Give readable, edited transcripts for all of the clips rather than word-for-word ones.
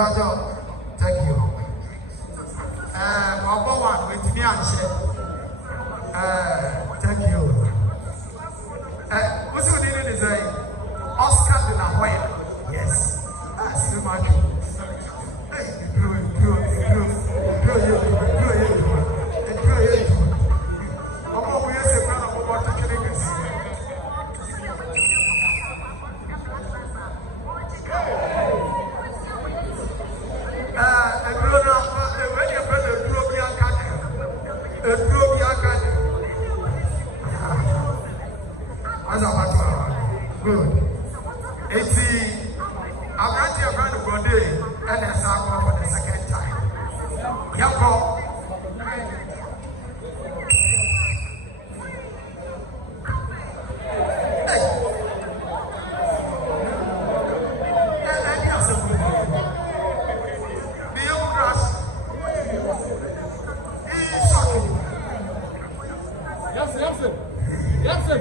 Thank you. One with me and share. Thank you. What's your name? Is Oscar de la Hoya. Yes. That's so much. Good. It's I've got your friend of God and a sample for the second time. Yako. Yes, sir.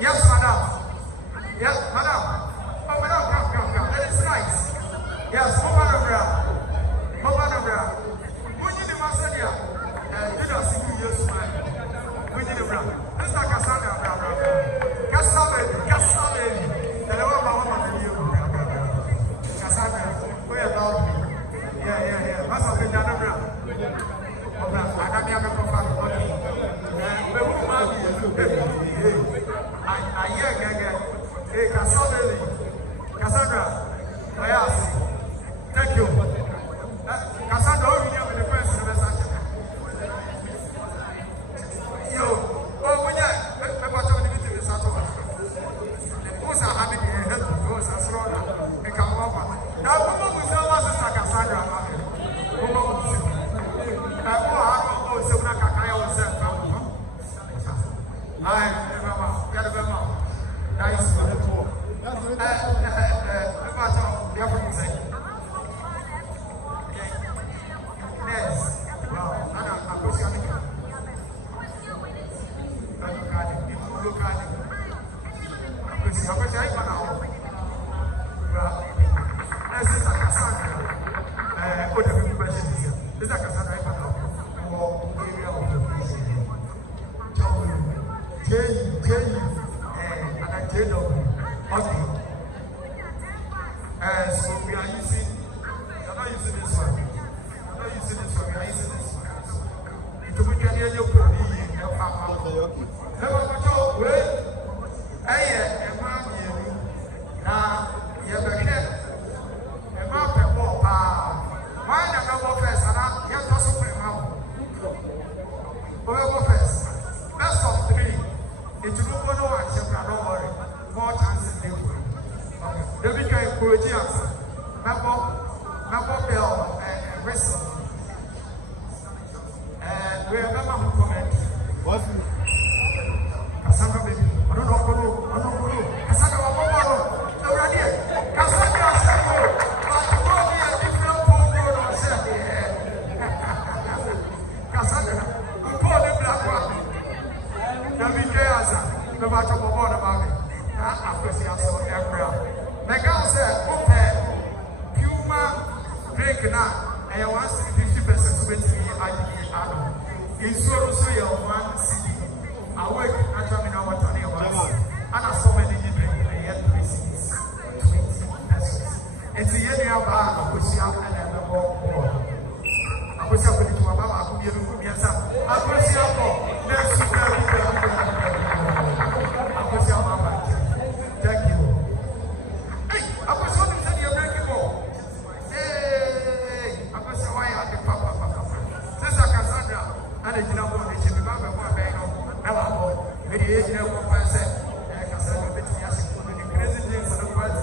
Yes, madam. Yes, madam. Oh, madam, come. That is nice. Yes, Mama, when you do Masadia, you don't see you smile. When you do Brown, let's talk Cassandra. Cassandra, the Lord Mama, Cassandra, we are dog. Yeah. What's up in Dana Brown? I got me a profile. Hey, Cassandra, thank you. Cassandra, how are you with the first semester? Yo, when you're talking to me, who's a happy day? Who's a strong? And come over. Now, come with your sister Cassandra. David can encourage us. Member Bell whistle. And we remember who commented. What? Cassandra, baby. I don't know. Cassandra, already. Cassandra, different phone on set. Cassandra, we call them black one. The BKS, no matter what about it. I appreciate so every. Megan said, okay, Puma drink now, and I want 50% to be in so your 1 city. I work at Terminal Water, and I saw many drink in the year 3 cities. 20 pesos. It's a year of our Akusia and a war. Akusia for the Tuaba, Akuya, Akusia for next Akusia Mama. Thank you. Hey, Akusia, you said you're breaking more. Hey, Akusia, why are the Papa? Sister Cassandra, and the General Nation, remember what I know. Very age of person, Cassandra, the crazy things of the world.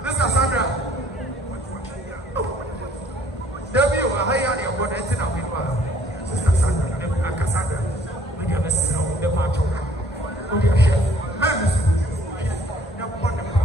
Mr. Sandra, W, I hear your word, and then we were. Sister Sandra, Cassandra, we have a snow, the macho. Oh, your chef, man, no wonderful.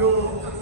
Yo.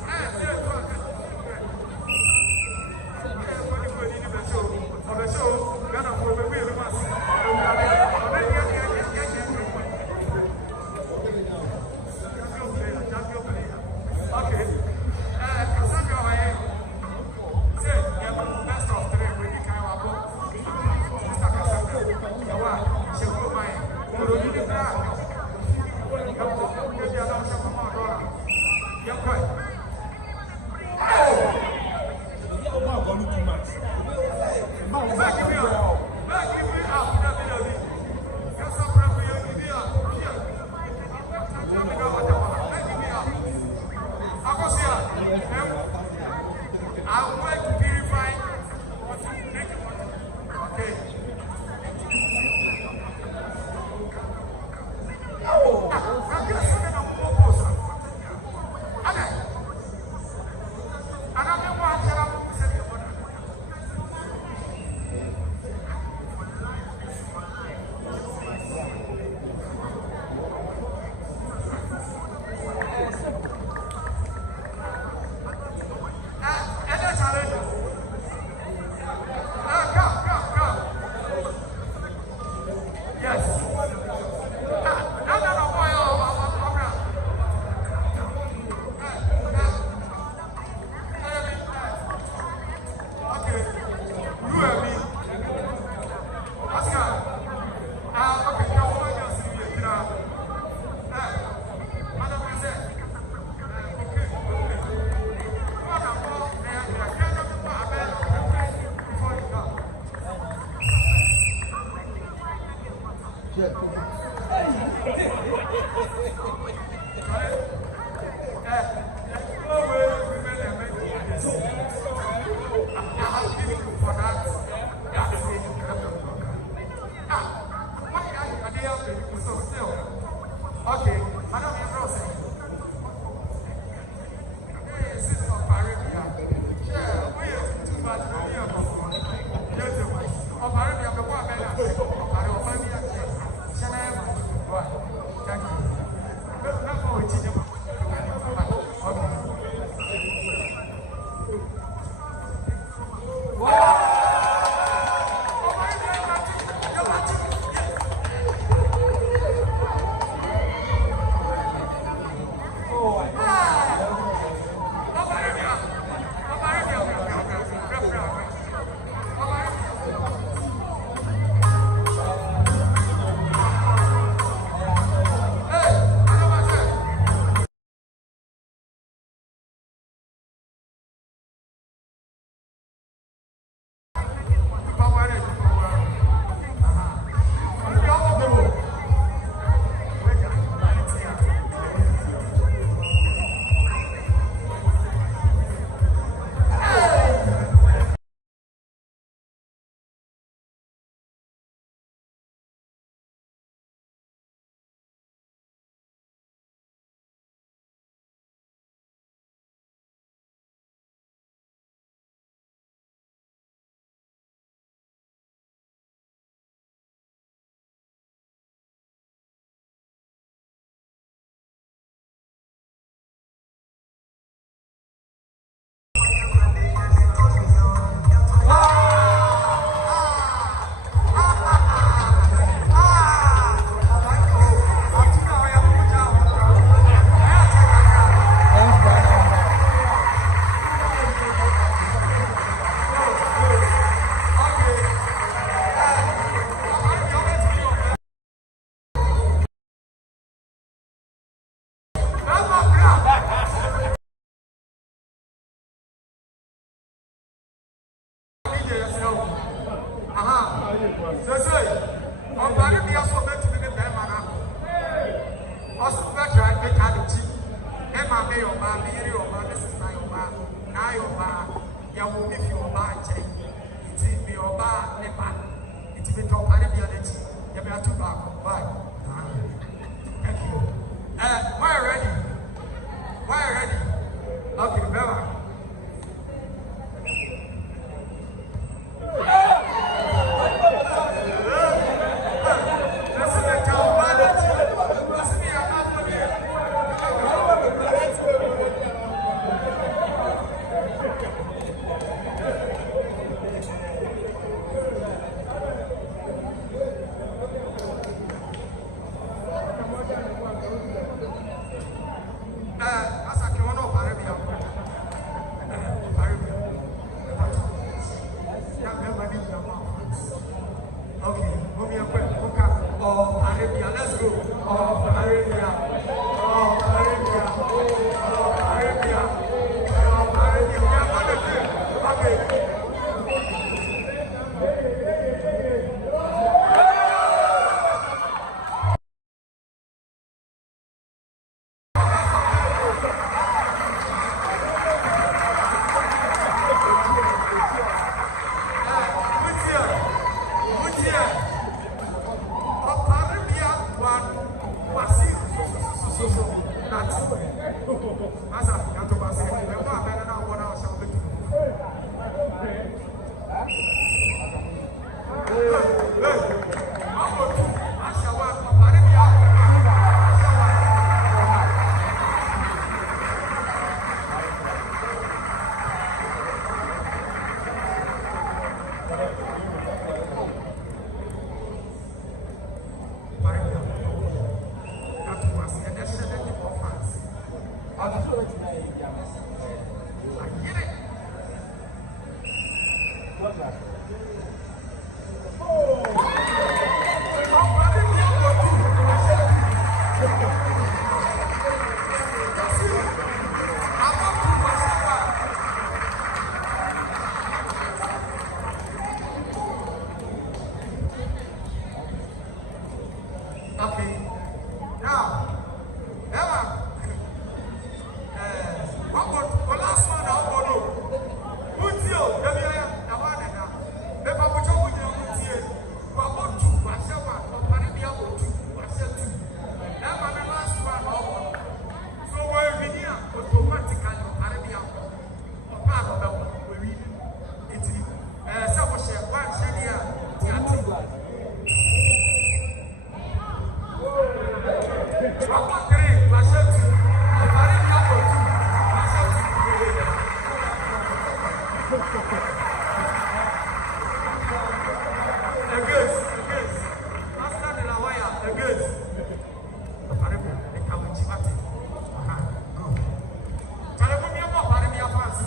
What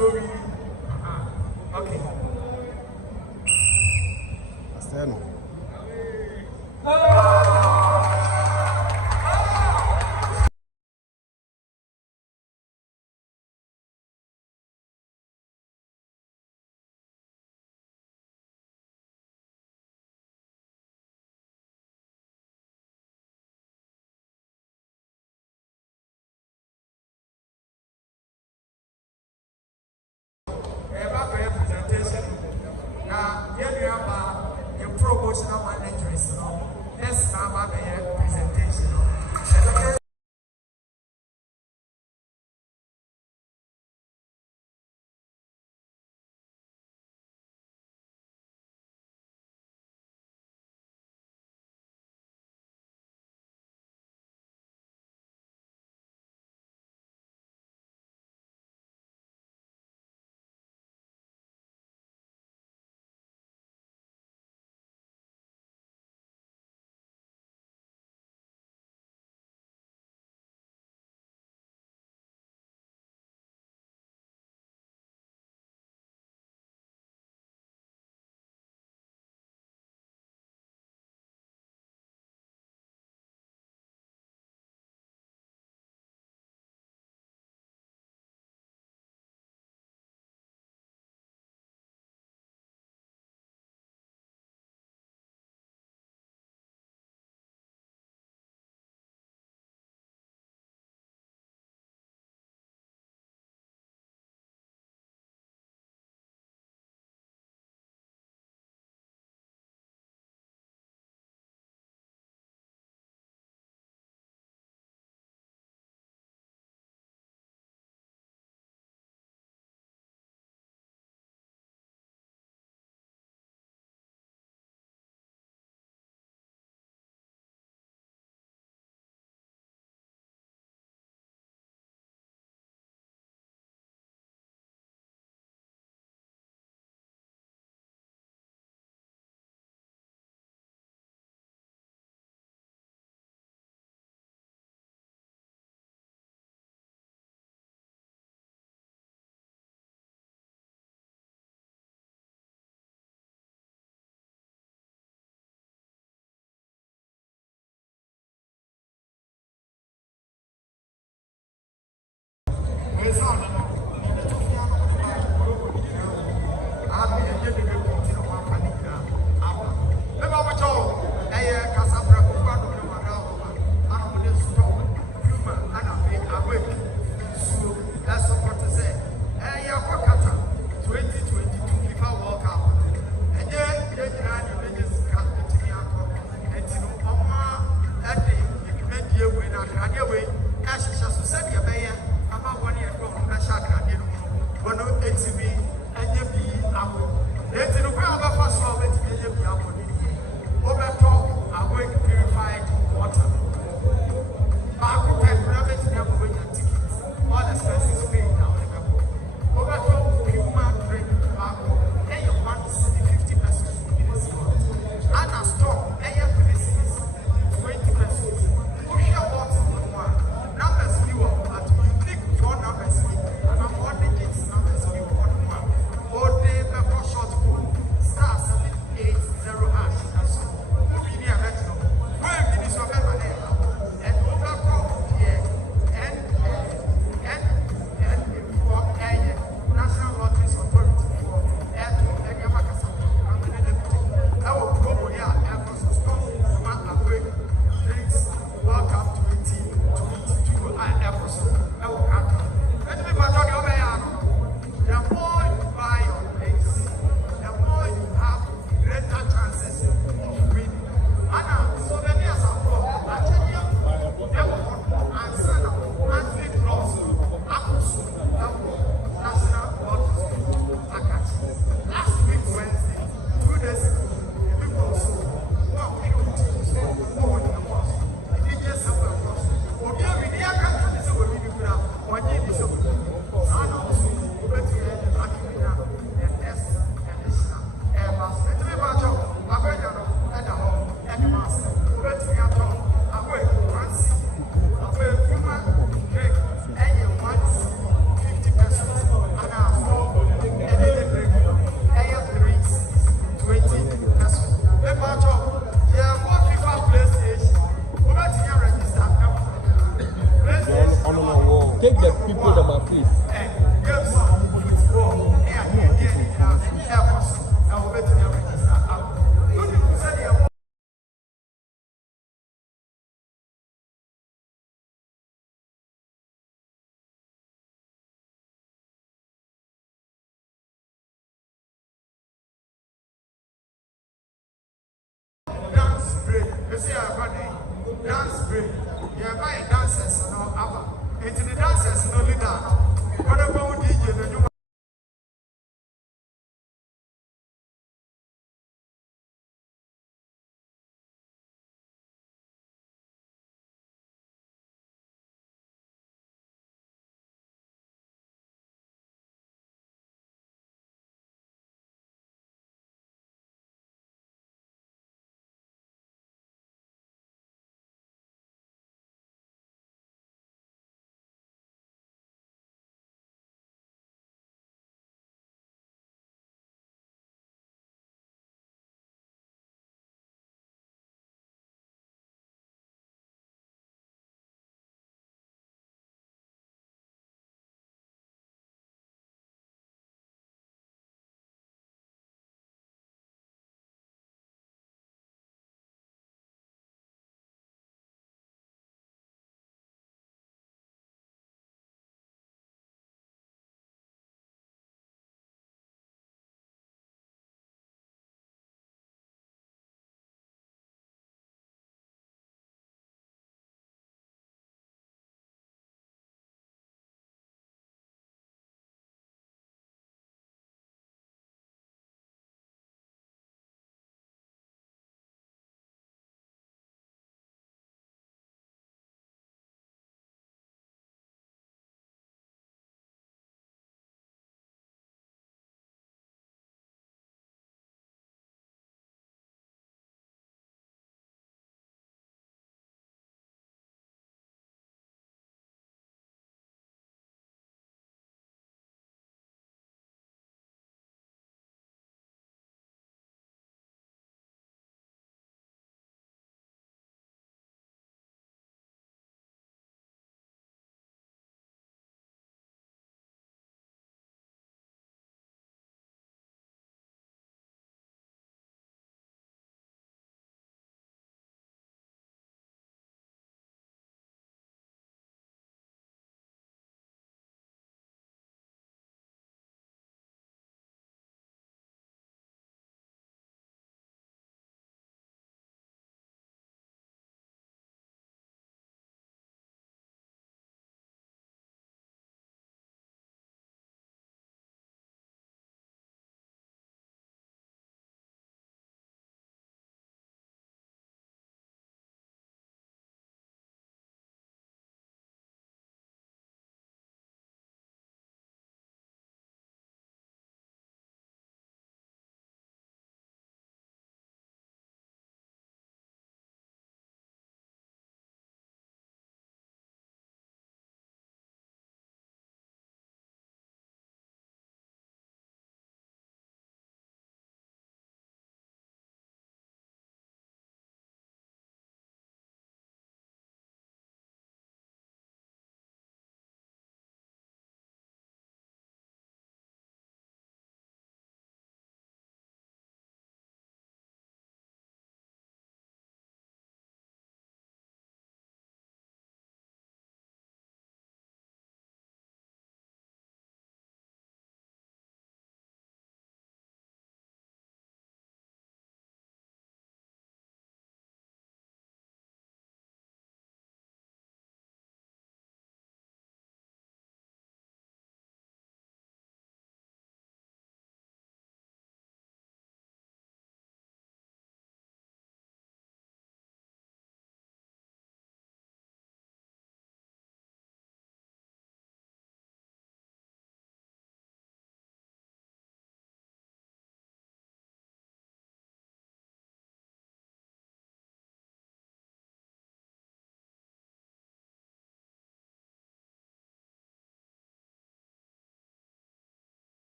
slowly. Okay. Asteno. Promotional managers, let's have a presentation. Shaka Take the people number, please. Dance break. Yeah, by dancers, no, it's the dancers, no leader. What about DJ?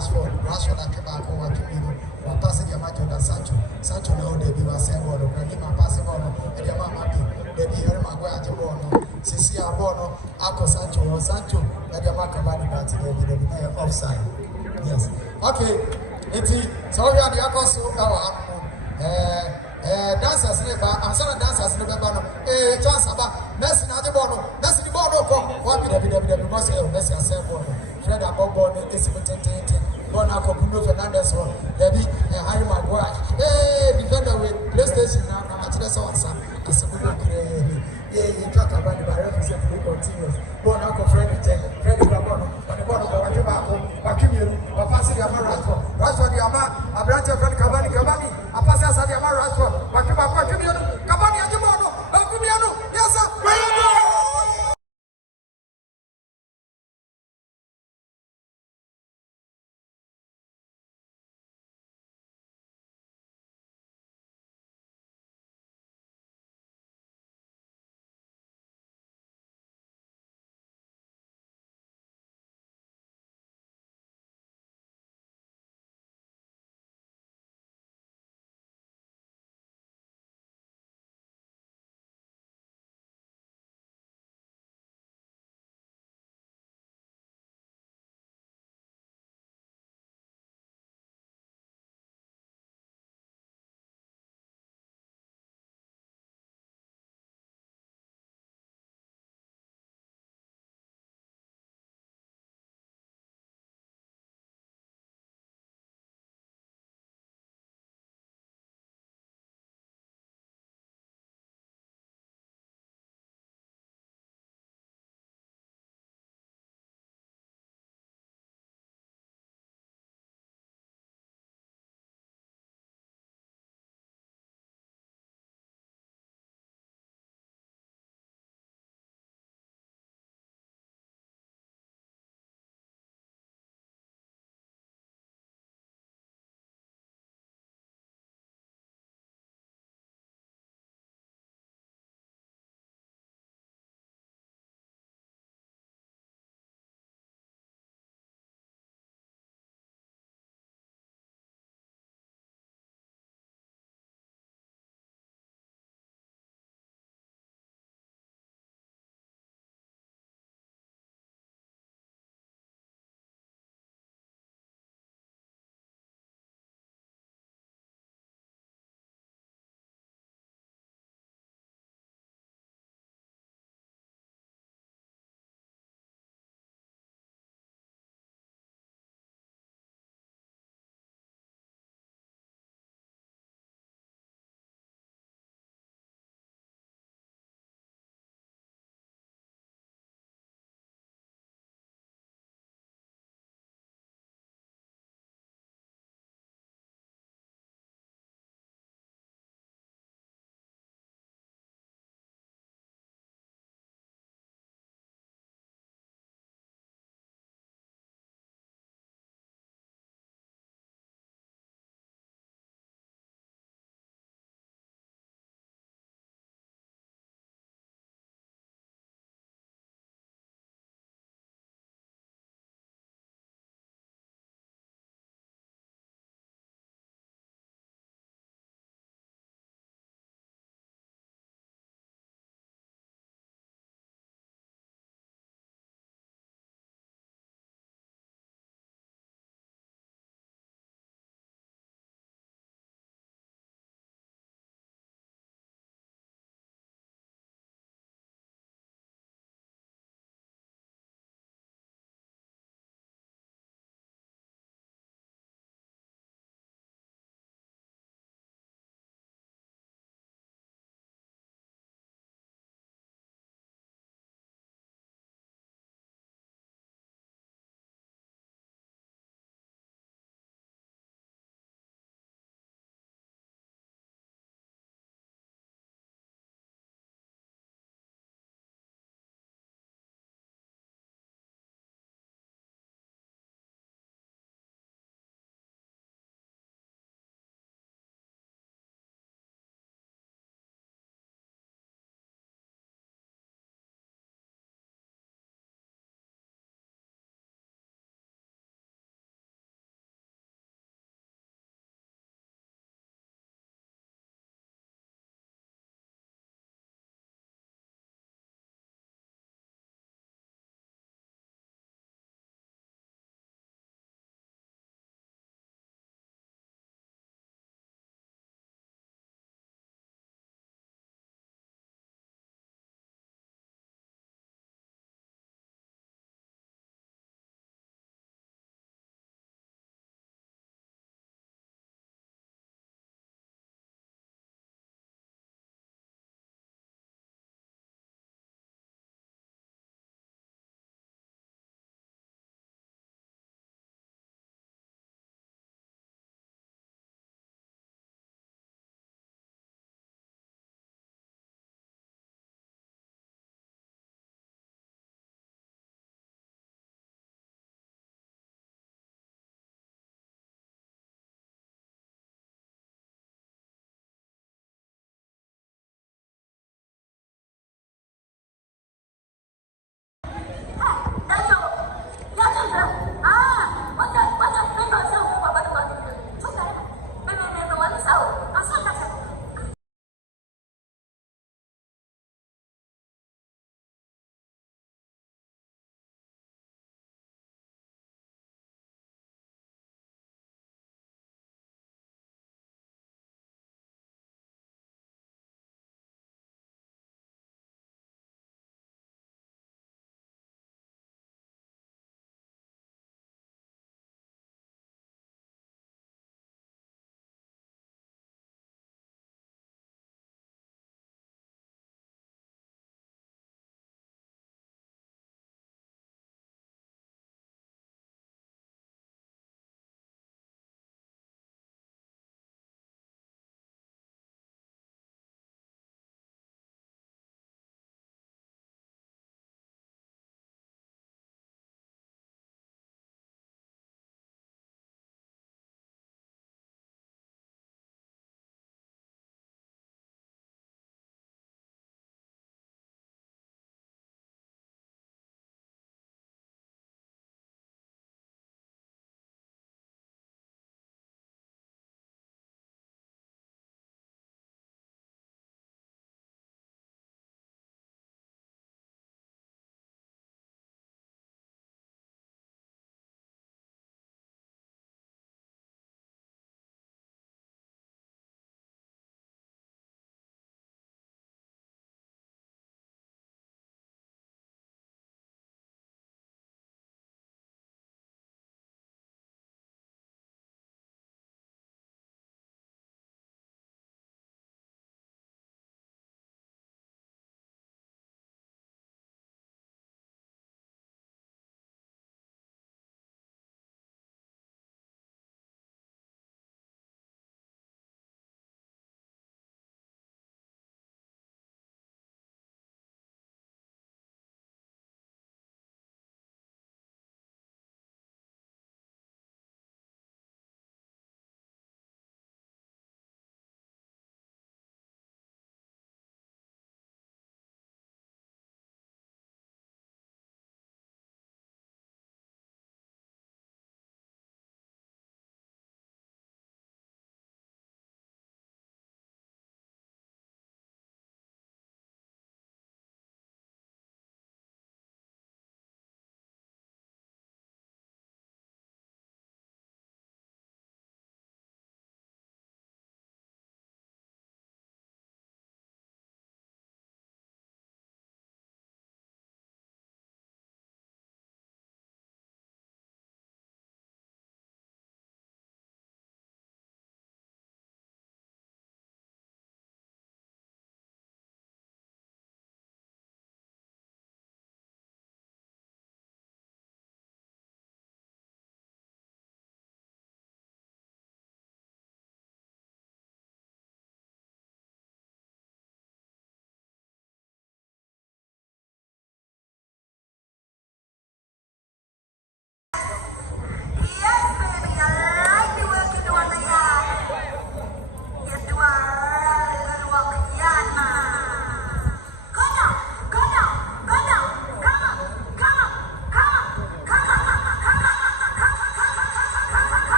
Rashford ake baako wa kimino wa pass the match on Sancho na ode bi wa send ball no ni ma pass ball no e dey ma mapi dey bi Harry Maguire ake ball no sisi a ball no akọ Sancho na dey ma Cavani bat dey bi na offside. Yes. Okay. Eti so we are the akọ so dawa dancers ne ba amsana dancers ne ba no chance aba Messi na ake ball no Messi the ball no come wa bi dey because Messi a send ball no Fred above ball no esi ten ball na ko Bruno Fernandes one Debbie Harry Maguire defender with PlayStation na match dey so asa asibu go kire you talk about the referee say to continuous ball na ko Fred ball no the ball go wa ke ba ko wa kimiru wa pass the Rashford the ama abrante Fred Cavani a pass asa the ama Rashford wa ke ba ko kimiru Cavani a ball no yes sir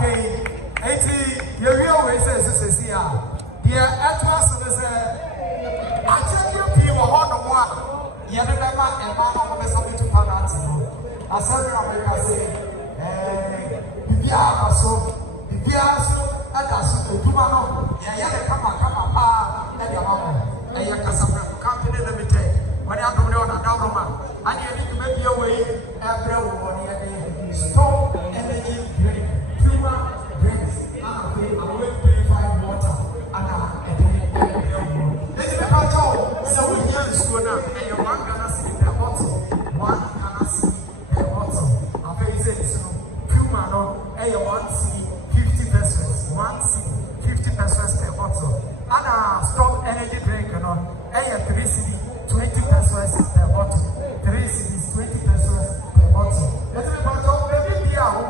Okay, 80, you always say, dear, at once, I tell you, people on the one, you never and man of something to pronounce. I said, I say, Bibiaso, and that's the Tumano, Yaya, and your mama, and your Casabra, company limited. When I don't know a government, I need to make your way every stone energy drink, pure drinks, and I will purify water, and I this is the culture. So we hear the school now, and your one cannot see the bottle, one cannot see the bottle. I'll pay you pure no, and your 50 pesos, 50 pesos per bottle, and a strong energy drink, and your 3 cedi. 20 pesos per bottle. 3 cities, 20 pesos per bottle. Let's go. Maybe we are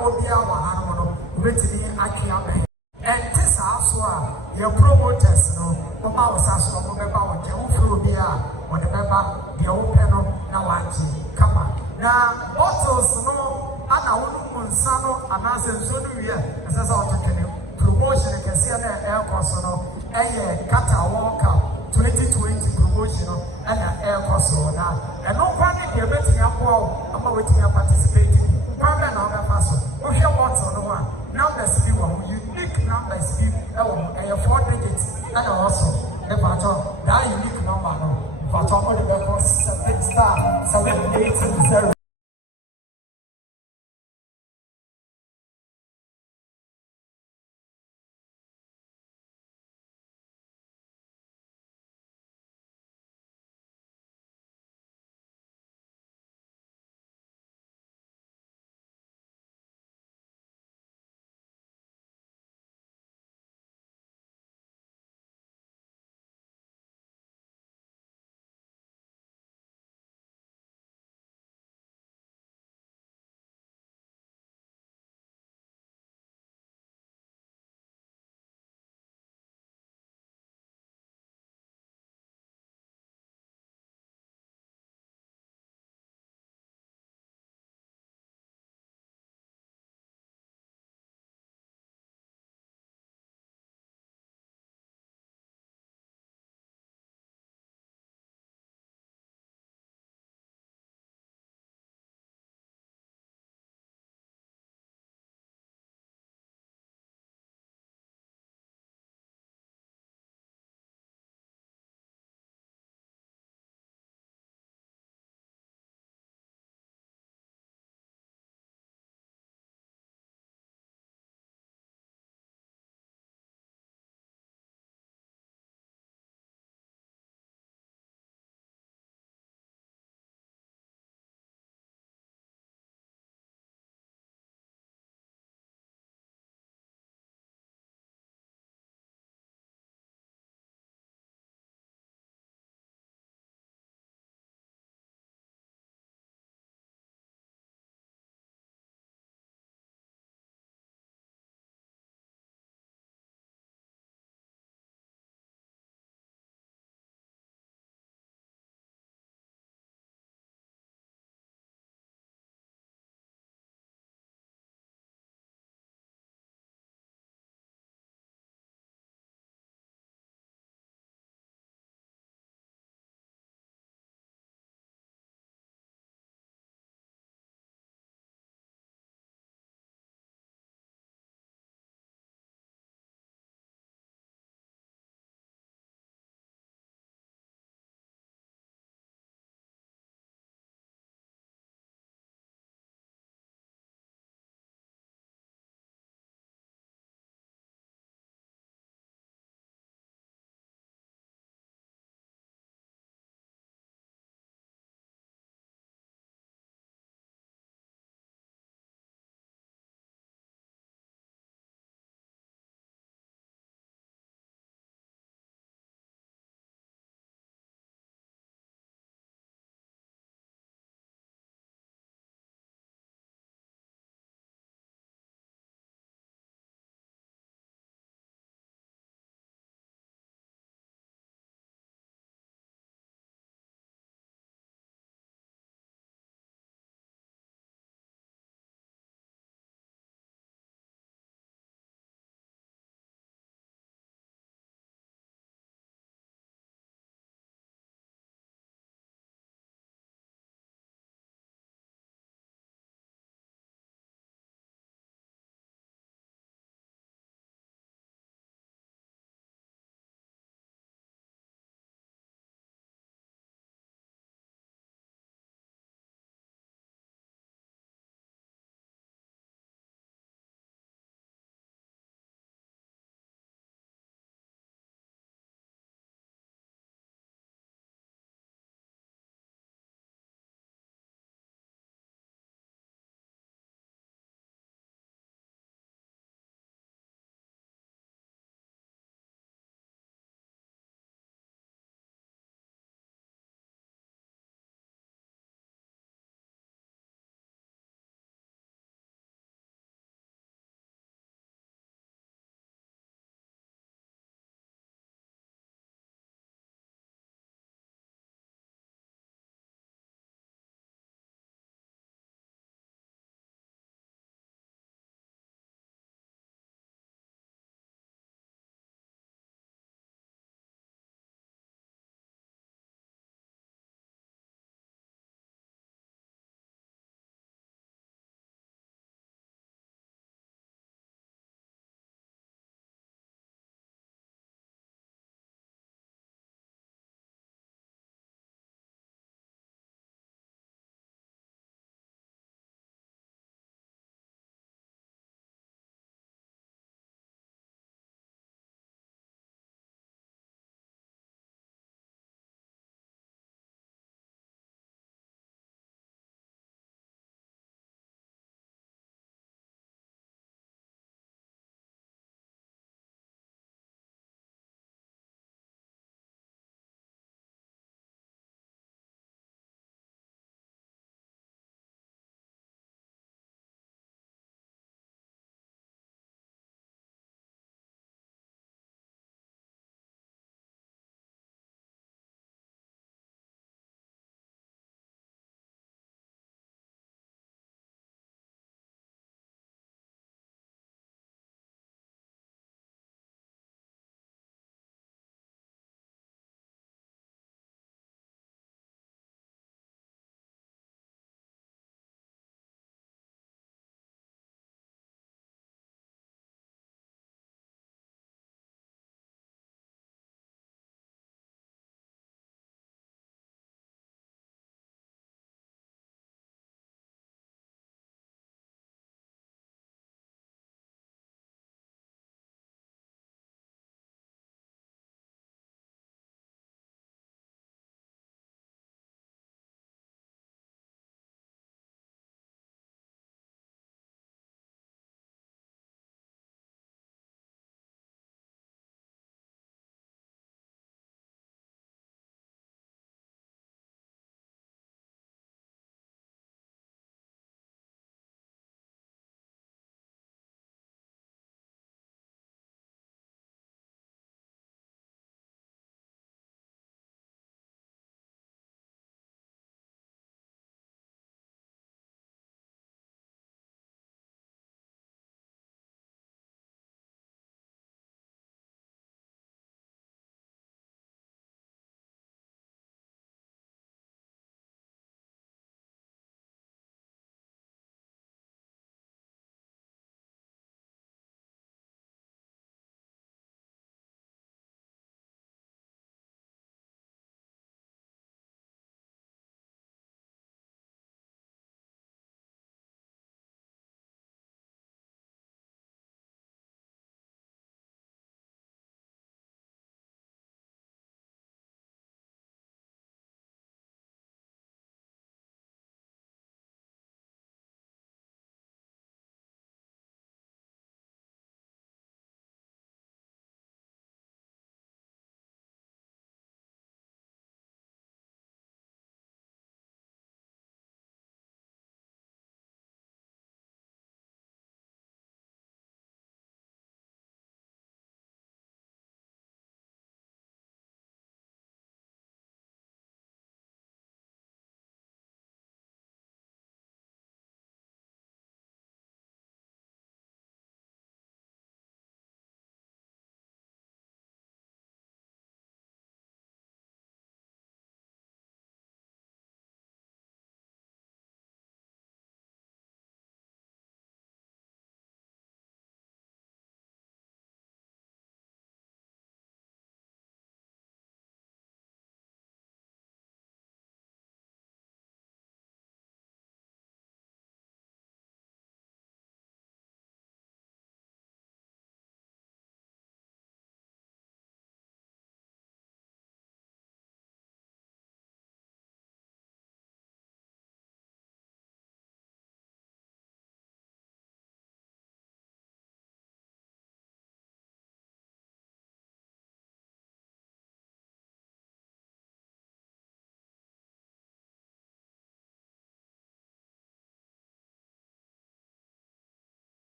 waiting in Akiabe. And this also your promoters, no, Mama was asked for Mobile, Jawfrobia, or the member, the open Nawaji. Come on. Now, bottles, no, and I wouldn't Sano, and as a Zulu, as I was promotion, you can see an air personal, a Kata Walker. 2020 promotion and an air course now. And no panic, you're betting your wall. I'm waiting to participate. Problem on the person. We hear what's on the one. Numbers few, unique numbers few, and 4 digits, and also the battle, that unique number. But all the records, 7 8 0.